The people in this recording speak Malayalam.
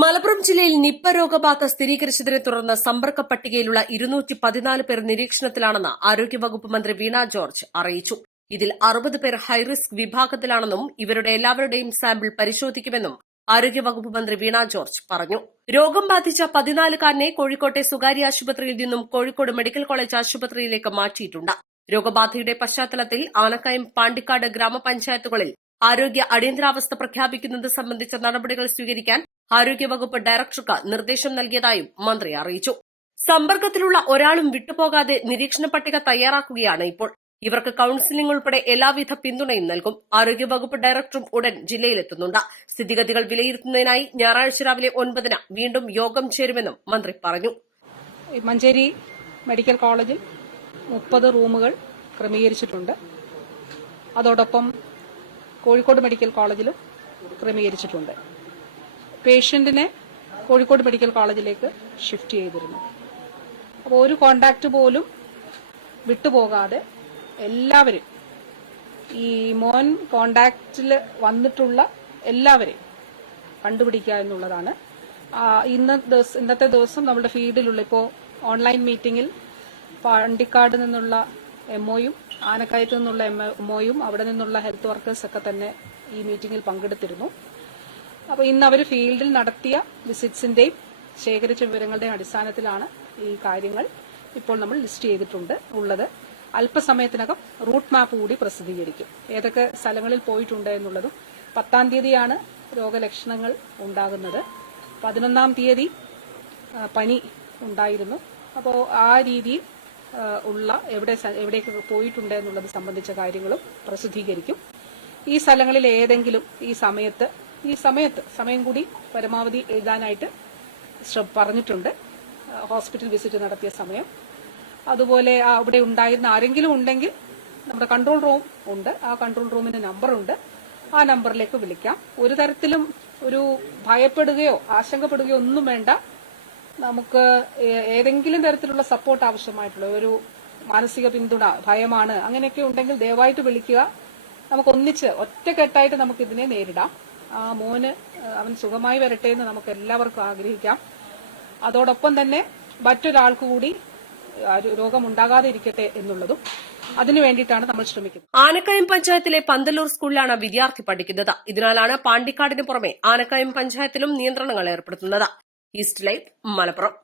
മലപ്പുറം ജില്ലയിൽ നിപ്പ രോഗബാധ സ്ഥിരീകരിച്ചതിനെ തുടർന്ന് സമ്പർക്ക പട്ടികയിലുള്ള 214 പേർ നിരീക്ഷണത്തിലാണെന്ന് ആരോഗ്യവകുപ്പ് മന്ത്രി വീണ ജോർജ് അറിയിച്ചു. ഇതിൽ 60 പേർ ഹൈറിസ്ക് വിഭാഗത്തിലാണെന്നും ഇവരുടെ എല്ലാവരുടെയും സാമ്പിൾ പരിശോധിക്കുമെന്നും ആരോഗ്യവകുപ്പ് മന്ത്രി വീണ ജോർജ് പറഞ്ഞു. രോഗം ബാധിച്ച 14-കാരനെ കോഴിക്കോട്ടെ സ്വകാര്യ ആശുപത്രിയിൽ നിന്നും കോഴിക്കോട് മെഡിക്കൽ കോളേജ് ആശുപത്രിയിലേക്ക് മാറ്റിയിട്ടുണ്ട്. രോഗബാധയുടെ പശ്ചാത്തലത്തിൽ ആനക്കയം, പാണ്ടിക്കാട് ഗ്രാമപഞ്ചായത്തുകളിൽ ആരോഗ്യ അടിയന്തരാവസ്ഥ പ്രഖ്യാപിക്കുന്നത് സംബന്ധിച്ച നടപടികൾ സ്വീകരിക്കാൻ ആരോഗ്യവകുപ്പ് ഡയറക്ടർക്ക് നിർദ്ദേശം നൽകിയതായും മന്ത്രി അറിയിച്ചു. സമ്പർക്കത്തിലുള്ള ഒരാളും വിട്ടുപോകാതെ നിരീക്ഷണ പട്ടിക തയ്യാറാക്കുകയാണ് ഇപ്പോൾ. ഇവർക്ക് കൌൺസിലിംഗ് ഉൾപ്പെടെ എല്ലാവിധ പിന്തുണയും നൽകും. ആരോഗ്യവകുപ്പ് ഡയറക്ടറും ഉടൻ ജില്ലയിലെത്തുന്നുണ്ട്. സ്ഥിതിഗതികൾ വിലയിരുത്തുന്നതിനായി ഞായറാഴ്ച രാവിലെ 9-ന് വീണ്ടും യോഗം ചേരുമെന്നും മന്ത്രി പറഞ്ഞു. മഞ്ചേരി മെഡിക്കൽ കോളേജിൽ 30 റൂമുകൾ ക്രമീകരിച്ചിട്ടുണ്ട്. അതോടൊപ്പം കോഴിക്കോട് മെഡിക്കൽ കോളേജിലും ക്രമീകരിച്ചിട്ടുണ്ട്. പേഷ്യന്റിനെ കോഴിക്കോട് മെഡിക്കൽ കോളേജിലേക്ക് ഷിഫ്റ്റ് ചെയ്തിരുന്നു. അപ്പോൾ ഒരു കോണ്ടാക്ട് പോലും വിട്ടുപോകാതെ എല്ലാവരും, ഈ മോൻ കോണ്ടാക്റ്റിൽ വന്നിട്ടുള്ള എല്ലാവരെയും കണ്ടുപിടിക്കുക എന്നുള്ളതാണ്. ഇന്നത്തെ ദിവസം നമ്മുടെ ഫീൽഡിലുള്ള ഇപ്പോൾ ഓൺലൈൻ മീറ്റിംഗിൽ പാണ്ടിക്കാട് നിന്നുള്ള എംഒയും ആനക്കയത്ത് നിന്നുള്ള എംഒയും അവിടെ നിന്നുള്ള ഹെൽത്ത് വർക്കേഴ്സ് ഒക്കെ തന്നെ ഈ മീറ്റിംഗിൽ പങ്കെടുത്തിരുന്നു. അപ്പോൾ ഇന്ന് അവർ ഫീൽഡിൽ നടത്തിയ വിസിറ്റ്സിന്റെയും ശേഖരിച്ച വിവരങ്ങളുടെയും അടിസ്ഥാനത്തിലാണ് ഈ കാര്യങ്ങൾ ഇപ്പോൾ നമ്മൾ ലിസ്റ്റ് ചെയ്തിട്ടുണ്ട് ഉള്ളത്. അല്പസമയത്തിനകം റൂട്ട് മാപ്പ് കൂടി പ്രസിദ്ധീകരിക്കും. ഏതൊക്കെ സ്ഥലങ്ങളിൽ പോയിട്ടുണ്ട് എന്നുള്ളതും. 10-ാം തീയതിയാണ് രോഗലക്ഷണങ്ങൾ ഉണ്ടാകുന്നത്. 11-ാം തീയതി പനി ഉണ്ടായിരുന്നു. അപ്പോൾ ആ രീതിയിൽ ഉള്ള എവിടേക്ക് പോയിട്ടുണ്ട് എന്നുള്ളത് സംബന്ധിച്ച കാര്യങ്ങളും പ്രസിദ്ധീകരിക്കും. ഈ സ്ഥലങ്ങളിൽ ഏതെങ്കിലും ഈ സമയം കൂടി പരമാവധി എഴുതാനായിട്ട് പറഞ്ഞിട്ടുണ്ട്. ഹോസ്പിറ്റൽ വിസിറ്റ് നടത്തിയ സമയം, അതുപോലെ അവിടെ ഉണ്ടായിരുന്ന ആരെങ്കിലും ഉണ്ടെങ്കിൽ നമ്മുടെ കൺട്രോൾ റൂം ഉണ്ട്. ആ കൺട്രോൾ റൂമിന് നമ്പറുണ്ട്. ആ നമ്പറിലേക്ക് വിളിക്കാം. ഒരു തരത്തിലും ഒരു ഭയപ്പെടുകയോ ആശങ്കപ്പെടുകയോ ഒന്നും വേണ്ട. നമുക്ക് ഏതെങ്കിലും തരത്തിലുള്ള സപ്പോർട്ട് ആവശ്യമായിട്ടുള്ള ഒരു മാനസിക പിന്തുണ, ഭയമാണ്, അങ്ങനെയൊക്കെ ഉണ്ടെങ്കിൽ ദയവായിട്ട് വിളിക്കുക. നമുക്ക് ഒന്നിച്ച് ഒറ്റക്കെട്ടായിട്ട് നമുക്ക് ഇതിനെ നേരിടാം. ആ മോന് അവൻ സുഖമായി വരട്ടെ എന്ന് നമുക്ക് എല്ലാവർക്കും ആഗ്രഹിക്കാം. അതോടൊപ്പം തന്നെ മറ്റൊരാൾക്ക് കൂടി രോഗമുണ്ടാകാതെ ഇരിക്കട്ടെ എന്നുള്ളതും അതിനു വേണ്ടിയിട്ടാണ് നമ്മൾ ശ്രമിക്കുന്നത്. ആനക്കയം പഞ്ചായത്തിലെ പന്തല്ലൂർ സ്കൂളിലാണ് വിദ്യാർത്ഥി പഠിക്കുന്നത്. ഇതിനാലാണ് പാണ്ടിക്കാടിന് പുറമെ ആനക്കയം പഞ്ചായത്തിലും നിയന്ത്രണങ്ങൾ ഏർപ്പെടുത്തുന്നത്. East live, Malappuram.